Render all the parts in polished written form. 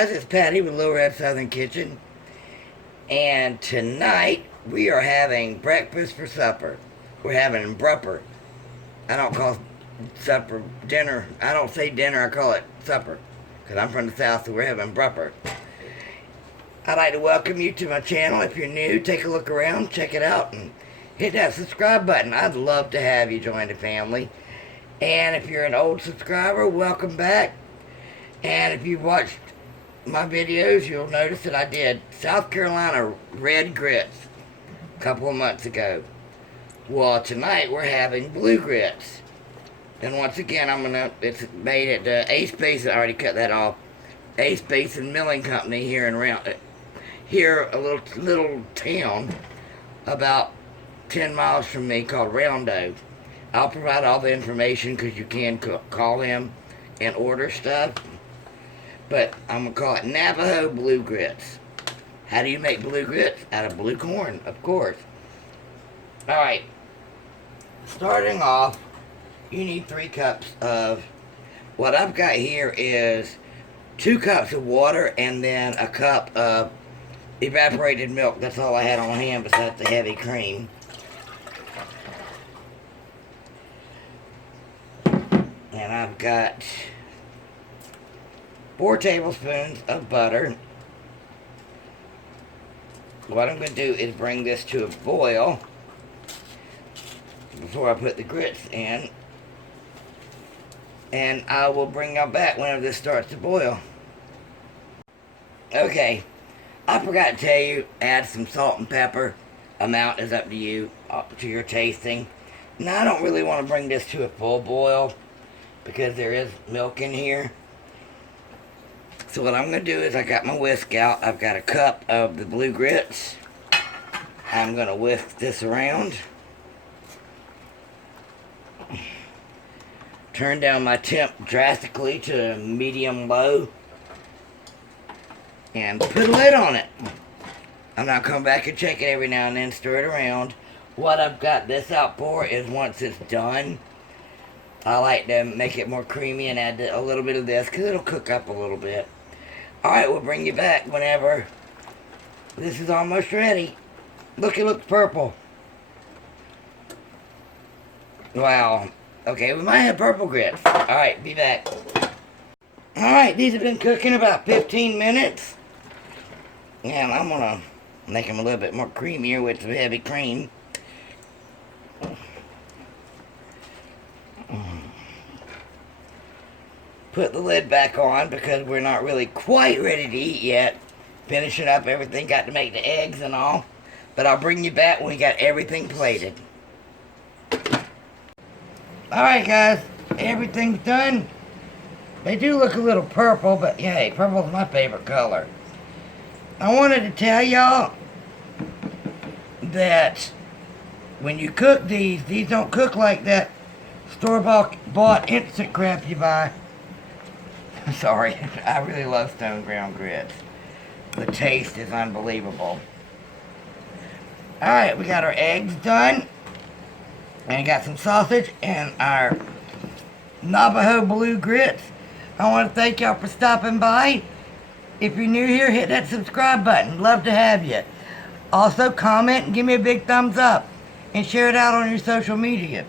guys, it's Patty with Little Red Southern Kitchen. And tonight we are having breakfast for supper. We're having brupper. I don't call supper dinner. I don't say dinner, I call it supper. Because I'm from the South, so we're having brupper. I'd like to welcome you to my channel. If you're new, take a look around, check it out, and hit that subscribe button. I'd love to have you join the family. And if you're an old subscriber, welcome back. And if you've watched my videos, you'll notice that I did South Carolina red grits a couple of months ago. Well, tonight we're having blue grits. And once again, it's made at the Ace Basin. I already cut that off. Ace Basin Milling Company here in a little town about 10 miles from me called Roundo. I'll provide all the information because you can call them and order stuff. But I'm going to call it Navajo blue grits. How do you make blue grits? Out of blue corn, of course. Alright. Starting off, you need 3 cups of... What I've got here is 2 cups of water and then a cup of evaporated milk. That's all I had on hand besides the heavy cream. And I've got 4 tablespoons of butter. What I'm going to do is bring this to a boil before I put the grits in. And I will bring y'all back whenever this starts to boil. Okay, I forgot to tell you, add some salt and pepper. Amount is up to you, up to your tasting. Now I don't really want to bring this to a full boil because there is milk in here. So what I'm going to do is I got my whisk out. I've got a cup of the blue grits. I'm going to whisk this around. Turn down my temp drastically to medium-low. And put a lid on it. I'm not coming back and check it every now and then. Stir it around. What I've got this out for is once it's done, I like to make it more creamy and add a little bit of this because it'll cook up a little bit. Alright, we'll bring you back whenever this is almost ready. Look, it looks purple. Wow. Okay, we might have purple grits. Alright, be back. Alright, these have been cooking about 15 minutes. And I'm going to make them a little bit more creamier with some heavy cream. Put the lid back on because we're not really quite ready to eat yet. Finishing up everything, got to make the eggs and all. But I'll bring you back when we got everything plated. Alright guys, everything's done. They do look a little purple, but hey, purple's my favorite color. I wanted to tell y'all that when you cook these don't cook like that store-bought instant crap you buy. Sorry, I really love stone ground grits. The taste is unbelievable. Alright, we got our eggs done. And got some sausage and our Navajo blue grits. I want to thank y'all for stopping by. If you're new here, hit that subscribe button. Love to have you. Also, comment and give me a big thumbs up. And share it out on your social media.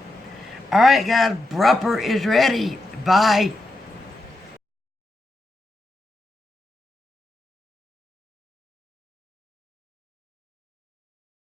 Alright guys, brupper is ready. Bye.